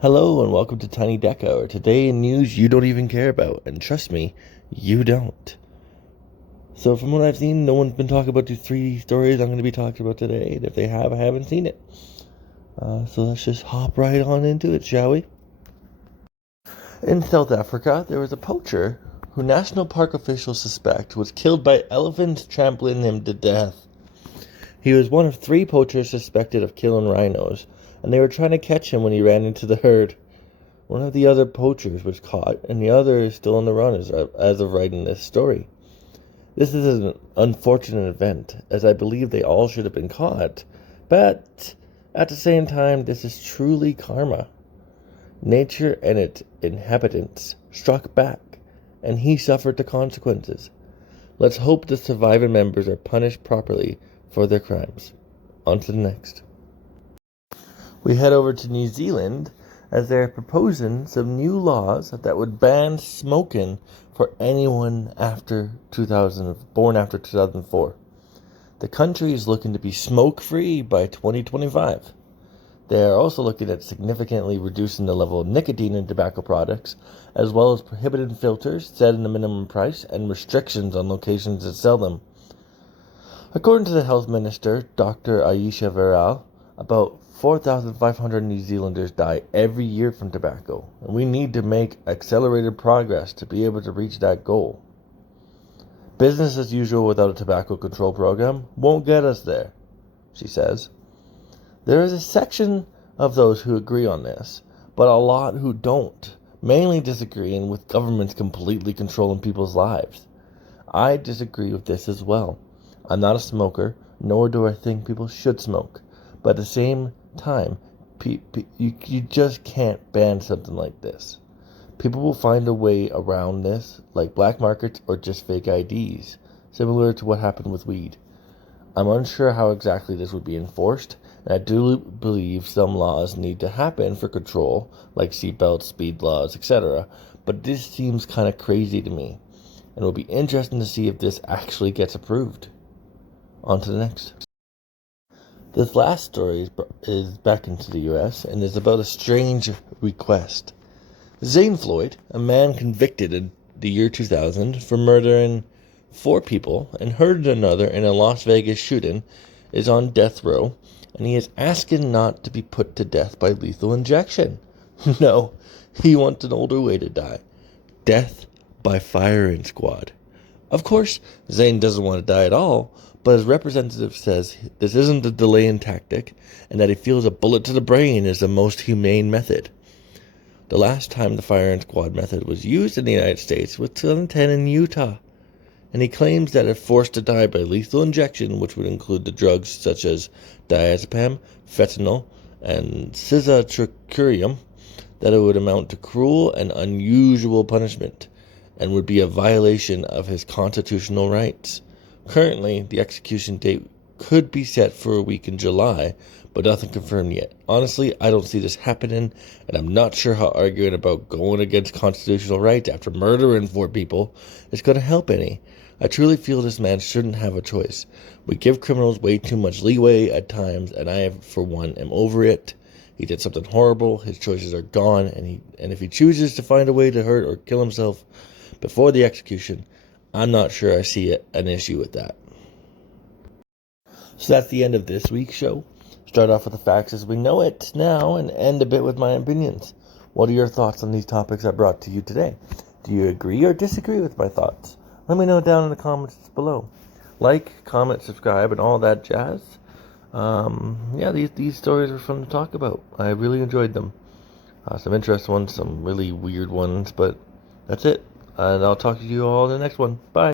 Hello and welcome to T.I.N.Y.D.E.C.A, or today in news you don't even care about, and trust me, you don't. So from what I've seen, no one's been talking about the three stories I'm going to be talking about today, and if they have, I haven't seen it. So let's just hop right on into it, shall we? In South Africa, there was a poacher who national park officials suspect was killed by elephants trampling him to death. He was one of 3 poachers suspected of killing rhinos, and they were trying to catch him when he ran into the herd. One of the other poachers was caught, and the other is still on the run as of writing this story. This is an unfortunate event, as I believe they all should have been caught, but at the same time, this is truly karma. Nature and its inhabitants struck back, and he suffered the consequences. Let's hope the surviving members are punished properly for their crimes. On to the next. We head over to New Zealand, as they're proposing some new laws that would ban smoking for anyone born after 2004. The country is looking to be smoke-free by 2025. They are also looking at significantly reducing the level of nicotine in tobacco products, as well as prohibiting filters, setting a minimum price, and restrictions on locations that sell them. According to the Health Minister, Dr. Aisha Viral, about 4,500 New Zealanders die every year from tobacco, and we need to make accelerated progress to be able to reach that goal. Business as usual without a tobacco control program won't get us there, she says. There is a section of those who agree on this, but a lot who don't, mainly disagreeing with governments completely controlling people's lives. I disagree with this as well. I'm not a smoker, nor do I think people should smoke. But at the same time, you just can't ban something like this. People will find a way around this, like black markets or just fake IDs, similar to what happened with weed. I'm unsure how exactly this would be enforced, and I do believe some laws need to happen for control, like seatbelts, speed laws, etc., but this seems kind of crazy to me, and it will be interesting to see if this actually gets approved. On to the next. This last story is back into the US and is about a strange request. Zane Floyd, a man convicted in the year 2000 for murdering 4 people and hurting another in a Las Vegas shooting, is on death row, and he is asking not to be put to death by lethal injection. No, he wants an older way to die. Death by firing squad. Of course, Zane doesn't want to die at all, but his representative says this isn't a delaying tactic, and that he feels a bullet to the brain is the most humane method. The last time the firing squad method was used in the United States was 2010 in Utah, and he claims that if forced to die by lethal injection, which would include the drugs such as diazepam, fentanyl, and cisatricurium, that it would amount to cruel and unusual punishment, and would be a violation of his constitutional rights. Currently, the execution date could be set for a week in July, but nothing confirmed yet. Honestly, I don't see this happening, and I'm not sure how arguing about going against constitutional rights after murdering 4 people is going to help any. I truly feel this man shouldn't have a choice. We give criminals way too much leeway at times, and I, for one, am over it. He did something horrible, his choices are gone, and if he chooses to find a way to hurt or kill himself before the execution, I'm not sure I see an issue with that. So that's the end of this week's show. Start off with the facts as we know it now and end a bit with my opinions. What are your thoughts on these topics I brought to you today? Do you agree or disagree with my thoughts? Let me know down in the comments below. Like, comment, subscribe, and all that jazz. These stories were fun to talk about. I really enjoyed them. Some interesting ones, some really weird ones, but that's it. And I'll talk to you all in the next one. Bye.